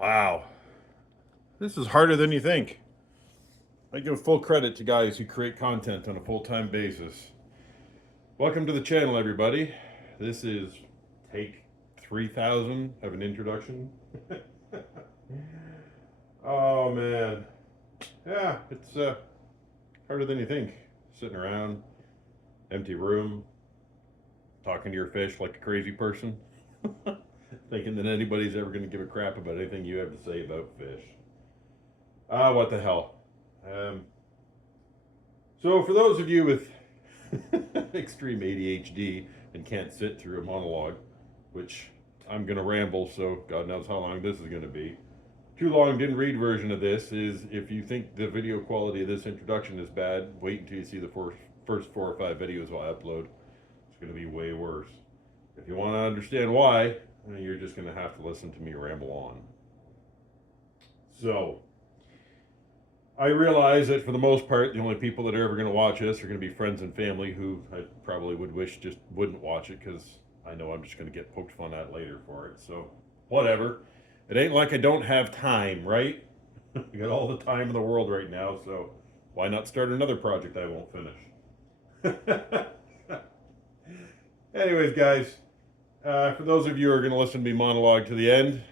Wow, this is harder than you think. I give full credit to guys who create content on a full-time basis. Welcome to the channel, everybody. This is take 3000 of an introduction. Oh man, yeah, it's harder than you think. Sitting around, empty room, talking to your fish like a crazy person, thinking that anybody's ever going to give a crap about anything you have to say about fish. What the hell? Um, so, for those of you with extreme ADHD and can't sit through a monologue, which I'm going to ramble, so God knows how long this is going to be. Too long didn't read version of this is if you think the video quality of this introduction is bad, wait until you see the first 4 or 5 videos I upload. It's going to be way worse. If you want to understand why, you're just going to have to listen to me ramble on. So, I realize that for the most part, the only people that are ever going to watch this are going to be friends and family who I probably would wish just wouldn't watch it because I know I'm just going to get poked fun at later for it. So, whatever. It ain't like I don't have time, right? I got all the time in the world right now, so why not start another project I won't finish? Anyways, guys, for those of you who are going to listen to me monologue to the end,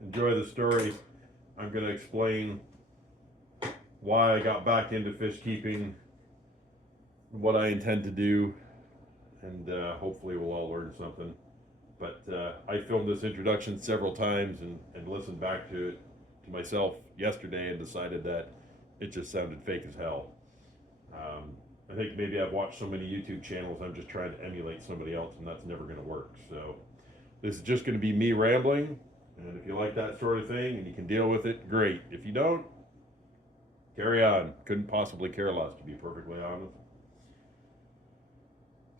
enjoy the story. I'm going to explain why I got back into fish keeping, what I intend to do, and hopefully we'll all learn something. But I filmed this introduction several times and listened back to it to myself yesterday and decided that it just sounded fake as hell. I think maybe I've watched so many YouTube channels, I'm just trying to emulate somebody else, and that's never going to work. So this is just going to be me rambling, and if you like that sort of thing and you can deal with it, great. If you don't, carry on. Couldn't possibly care less, to be perfectly honest.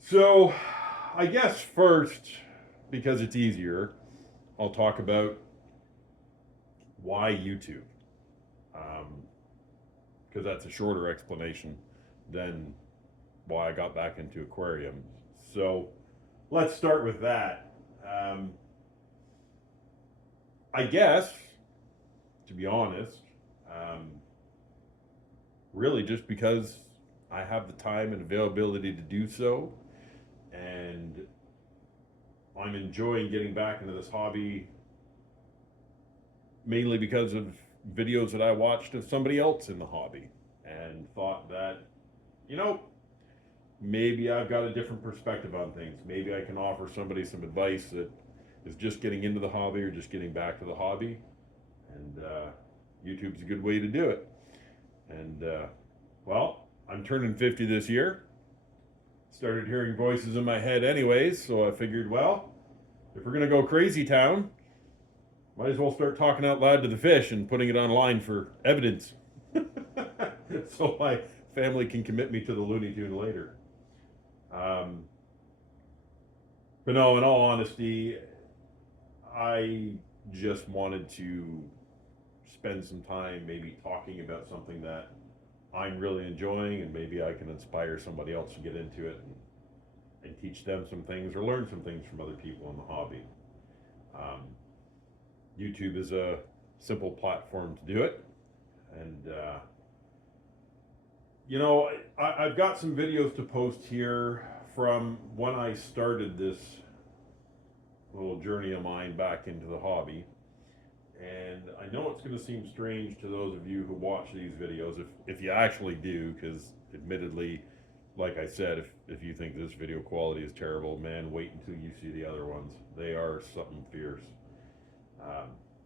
So, I guess first, because it's easier, I'll talk about why YouTube. Because that's a shorter explanation than why I got back into aquariums. So, let's start with that. I guess, to be honest, really just because I have the time and availability to do so, and I'm enjoying getting back into this hobby mainly because of videos that I watched of somebody else in the hobby and thought that, you know, maybe I've got a different perspective on things. Maybe I can offer somebody some advice that is just getting into the hobby or just getting back to the hobby. And YouTube's a good way to do it. And, well, I'm turning 50 this year. Started hearing voices in my head anyways, so I figured, well, if we're going to go crazy town, might as well start talking out loud to the fish and putting it online for evidence. So my family can commit me to the Looney Tune later. But no, in all honesty, I just wanted to spend some time maybe talking about something that I'm really enjoying, and maybe I can inspire somebody else to get into it and teach them some things or learn some things from other people in the hobby. YouTube is a simple platform to do it, and you know, I've got some videos to post here from when I started this little journey of mine back into the hobby. And I know it's going to seem strange to those of you who watch these videos, if you actually do, because admittedly, like I said, if you think this video quality is terrible, man, wait until you see the other ones. They are something fierce.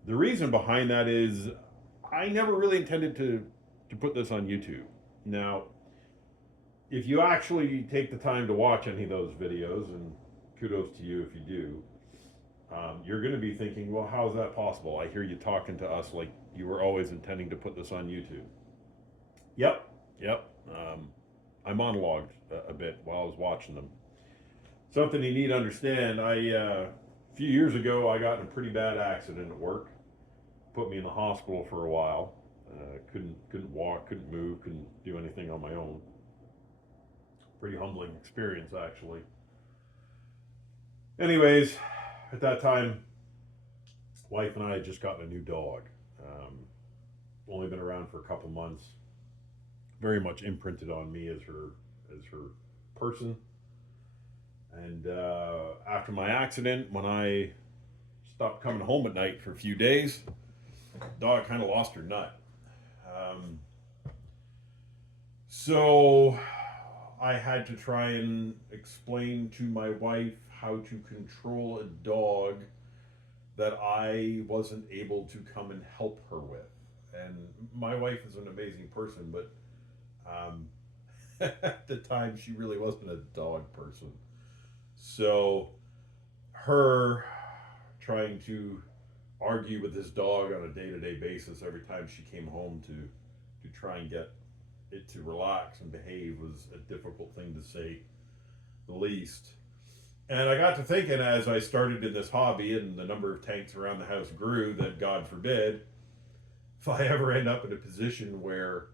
The reason behind that is I never really intended to put this on YouTube. Now, if you actually take the time to watch any of those videos, and kudos to you if you do, you're going to be thinking, well, how is that possible? I hear you talking to us like you were always intending to put this on YouTube. Yep. I monologued a bit while I was watching them. Something you need to understand, a few years ago, I got in a pretty bad accident at work. Put me in the hospital for a while. Couldn't walk, couldn't move, couldn't do anything on my own. Pretty humbling experience, actually. Anyways, at that time, wife and I had just gotten a new dog. Only been around for a couple months. Very much imprinted on me as her person. And after my accident, when I stopped coming home at night for a few days, dog kind of lost her nut. Um, so I had to try and explain to my wife how to control a dog that I wasn't able to come and help her with. And my wife is an amazing person, but at the time she really wasn't a dog person. So her trying to argue with this dog on a day-to-day basis every time she came home to try and get it to relax and behave was a difficult thing to say the least. And I got to thinking as I started in this hobby and the number of tanks around the house grew that God forbid if I ever end up in a position where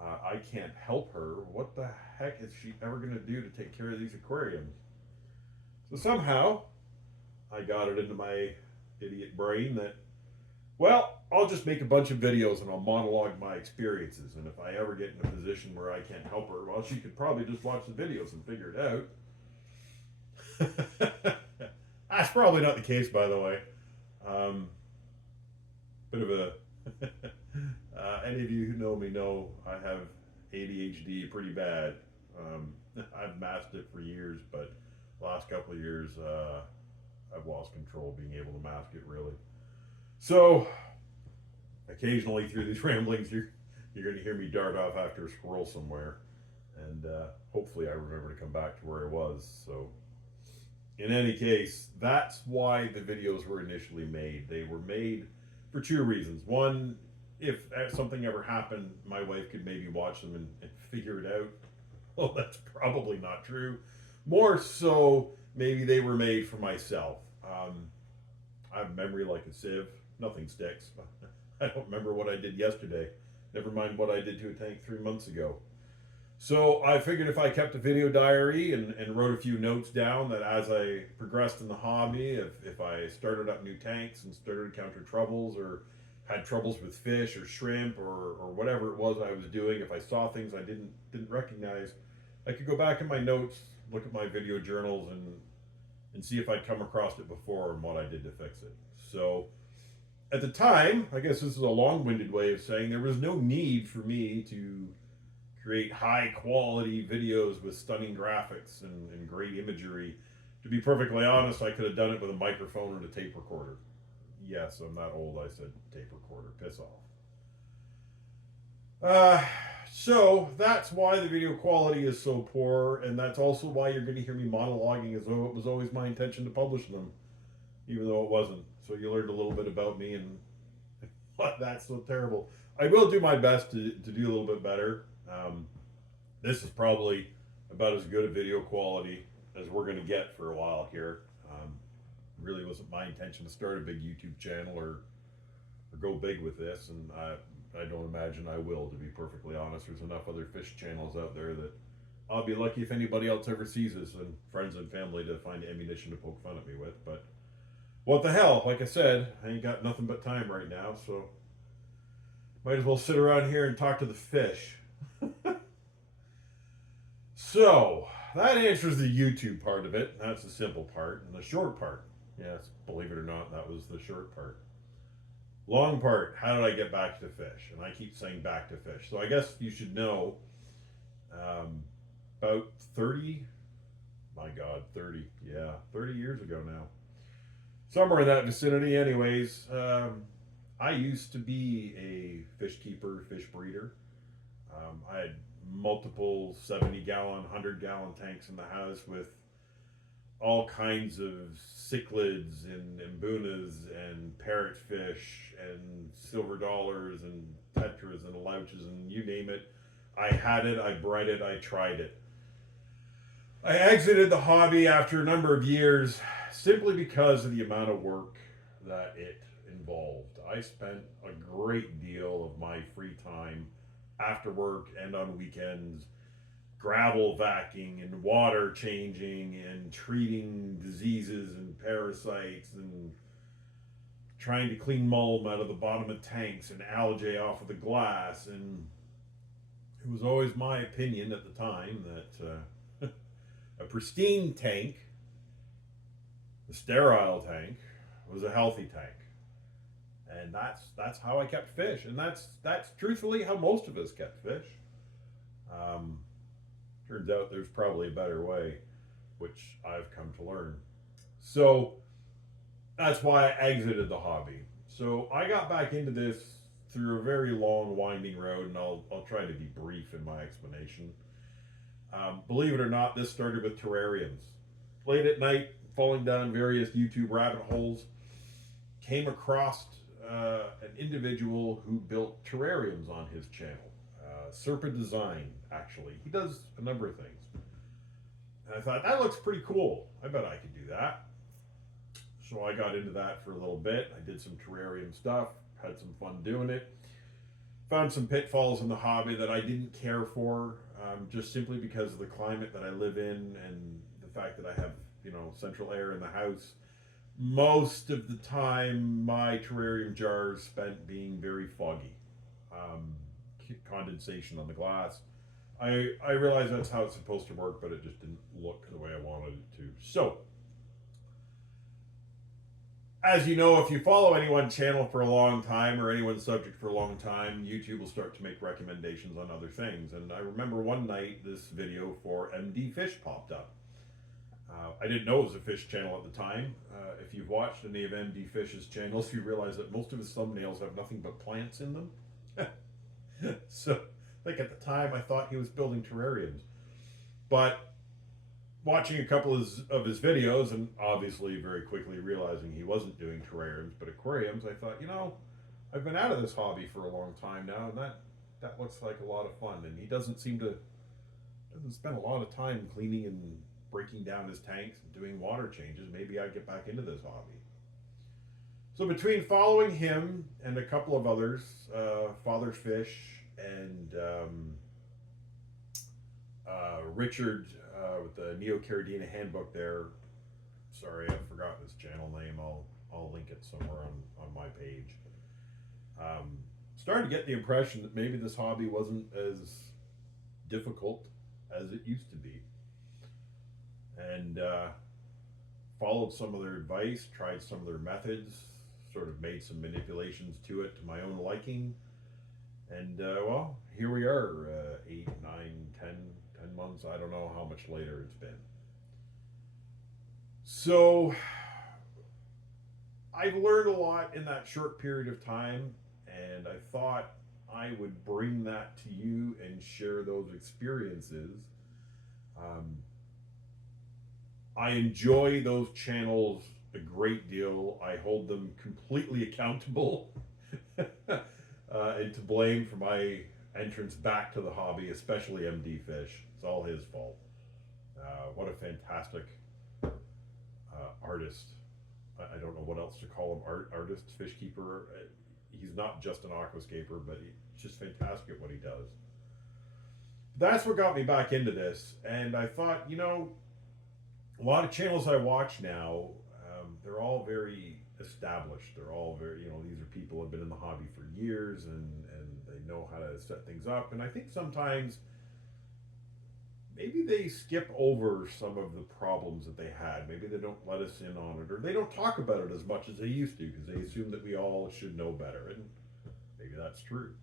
I can't help her, what the heck is she ever going to do to take care of these aquariums? So somehow I got it into my idiot brain that, well, I'll just make a bunch of videos and I'll monologue my experiences. And if I ever get in a position where I can't help her, well, she could probably just watch the videos and figure it out. That's probably not the case, by the way. Bit of a any of you who know me know I have ADHD pretty bad. I've masked it for years, but the last couple of years I've lost control being able to mask it really. So occasionally through these ramblings you're going to hear me dart off after a squirrel somewhere, and hopefully I remember to come back to where I was. So in any case, that's why the videos were initially made. They were made for two reasons. One, if something ever happened, my wife could maybe watch them and figure it out. Well, that's probably not true. More so, maybe they were made for myself. I have memory like a sieve. Nothing sticks. I don't remember what I did yesterday. Never mind what I did to a tank 3 months ago. So I figured if I kept a video diary and wrote a few notes down that as I progressed in the hobby, if I started up new tanks and started to encounter troubles or had troubles with fish or shrimp or whatever it was I was doing, if I saw things I didn't recognize, I could go back in my notes, look at my video journals and see if I'd come across it before and what I did to fix it. So at the time, I guess this is a long-winded way of saying there was no need for me to create high quality videos with stunning graphics and great imagery. To be perfectly honest, I could have done it with a microphone and a tape recorder. Yes, I'm not old, I said tape recorder. Piss off. So that's why the video quality is so poor, and that's also why you're going to hear me monologuing as though it was always my intention to publish them, even though it wasn't. So you learned a little bit about me and why that's so terrible. I will do my best to do a little bit better. This is probably about as good a video quality as we're going to get for a while here. Really wasn't my intention to start a big YouTube channel or go big with this, and I don't imagine I will, to be perfectly honest. There's enough other fish channels out there that I'll be lucky if anybody else ever sees this, and friends and family to find ammunition to poke fun at me with. But what the hell, like I said, I ain't got nothing but time right now, so might as well sit around here and talk to the fish. So that answers the YouTube part of it. That's the simple part. And the short part, yes, believe it or not, that was the short part. Long part, how did I get back to fish? And I keep saying back to fish. So I guess you should know about 30 years ago now. Somewhere in that vicinity, anyways. I used to be a fish keeper, fish breeder. I had multiple 70-gallon, 100-gallon tanks in the house with all kinds of cichlids and mbunas and parrotfish and silver dollars and tetras and louches and you name it. I had it, I bred it, I tried it. I exited the hobby after a number of years simply because of the amount of work that it involved. I spent a great deal of my free time after work and on weekends gravel vacuuming and water changing and treating diseases and parasites and trying to clean mold out of the bottom of tanks and algae off of the glass. And it was always my opinion at the time that a pristine tank, a sterile tank, was a healthy tank. And that's how I kept fish, and that's truthfully how most of us kept fish. Um, Turns out there's probably a better way, which I've come to learn. So that's why I exited the hobby. So I got back into this through a very long, winding road, and I'll try to be brief in my explanation. Believe it or not, this started with terrariums. Late at night, falling down various YouTube rabbit holes, came across an individual who built terrariums on his channel. Serpa Design, actually. He does a number of things. And I thought, that looks pretty cool. I bet I could do that. So I got into that for a little bit. I did some terrarium stuff, had some fun doing it. Found some pitfalls in the hobby that I didn't care for, just simply because of the climate that I live in and the fact that I have, central air in the house. Most of the time, my terrarium jars spent being very foggy. Condensation on the glass. I realize that's how it's supposed to work, but it just didn't look the way I wanted it to. So, as you know, if you follow anyone's channel for a long time or anyone's subject for a long time, YouTube will start to make recommendations on other things. And I remember one night this video for MD Fish popped up. I didn't know it was a fish channel at the time. If you've watched any of MD Fish's channels, you realize that most of his thumbnails have nothing but plants in them. So, like at the time, I thought he was building terrariums. But watching a couple of his videos, and obviously very quickly realizing he wasn't doing terrariums but aquariums, I thought, I've been out of this hobby for a long time now, and that looks like a lot of fun. And he doesn't spend a lot of time cleaning and breaking down his tanks and doing water changes. Maybe I'd get back into this hobby. So between following him and a couple of others, Father Fish and Richard with the Neocaridina handbook there, sorry, I forgot his channel name. I'll link it somewhere on my page. Started to get the impression that maybe this hobby wasn't as difficult as it used to be. And followed some of their advice, tried some of their methods, sort of made some manipulations to it to my own liking. And well, here we are, 8, 9, 10 months. I don't know how much later it's been. So I've learned a lot in that short period of time, and I thought I would bring that to you and share those experiences. I enjoy those channels a great deal. I hold them completely accountable and to blame for my entrance back to the hobby, especially MD Fish. It's all his fault. What a fantastic artist. I don't know what else to call him. Artist, fish keeper. He's not just an aquascaper, but he's just fantastic at what he does. That's what got me back into this. And I thought, a lot of channels I watch now, they're all very established. They're all very, these are people who have been in the hobby for years and they know how to set things up. And I think sometimes maybe they skip over some of the problems that they had. Maybe they don't let us in on it, or they don't talk about it as much as they used to because they assume that we all should know better. And maybe that's true.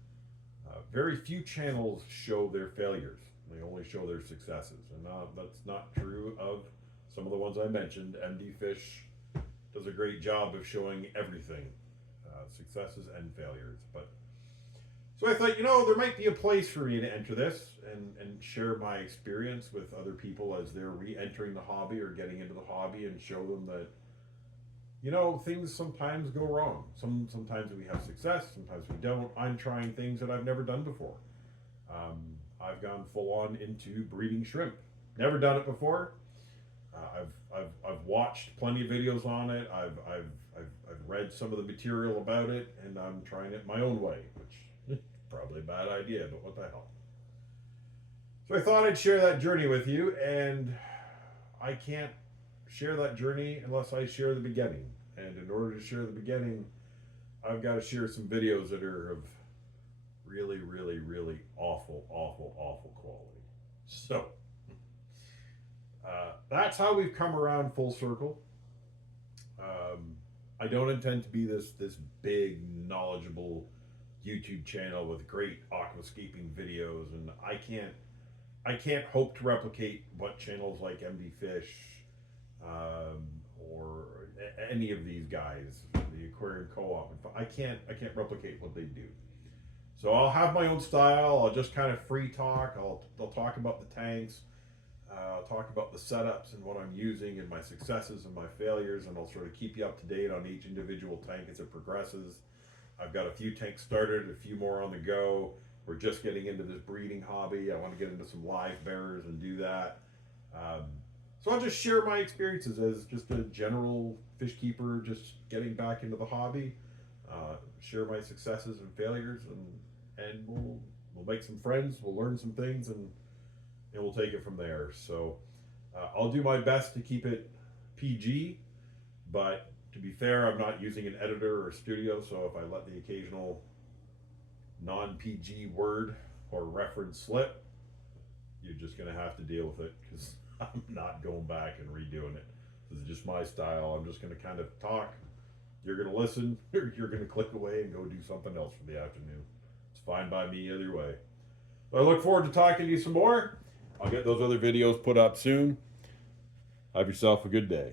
Very few channels show their failures. They only show their successes. And that's not true of some of the ones I mentioned. MD Fish does a great job of showing everything, successes and failures. But so I thought, there might be a place for me to enter this and share my experience with other people as they're re-entering the hobby or getting into the hobby, and show them that, things sometimes go wrong. Sometimes we have success, sometimes we don't. I'm trying things that I've never done before. I've gone full on into breeding shrimp. Never done it before. I've watched plenty of videos on it. I've read some of the material about it, and I'm trying it my own way, which is probably a bad idea, but what the hell. So I thought I'd share that journey with you, and I can't share that journey unless I share the beginning. And in order to share the beginning, I've got to share some videos that are of really, really, really awful, awful, awful quality. So that's how we've come around full circle. I don't intend to be this big, knowledgeable YouTube channel with great aquascaping videos, and I can't hope to replicate what channels like MD Fish or any of these guys, the Aquarium Co-op. I can't replicate what they do. So I'll have my own style. I'll just kind of free talk. I'll talk about the tanks. I'll talk about the setups and what I'm using and my successes and my failures, and I'll sort of keep you up to date on each individual tank as it progresses. I've got a few tanks started, a few more on the go. We're just getting into this breeding hobby. I want to get into some live bearers and do that. So I'll just share my experiences as just a general fish keeper, just getting back into the hobby. Share my successes and failures, and we'll make some friends. We'll learn some things, and we'll take it from there. So I'll do my best to keep it PG, but to be fair, I'm not using an editor or studio, so if I let the occasional non-PG word or reference slip, you're just going to have to deal with it, because I'm not going back and redoing it. This is just my style. I'm just going to kind of talk. You're going to listen, or you're going to click away and go do something else for the afternoon. It's fine by me either way. But I look forward to talking to you some more. I'll get those other videos put up soon. Have yourself a good day.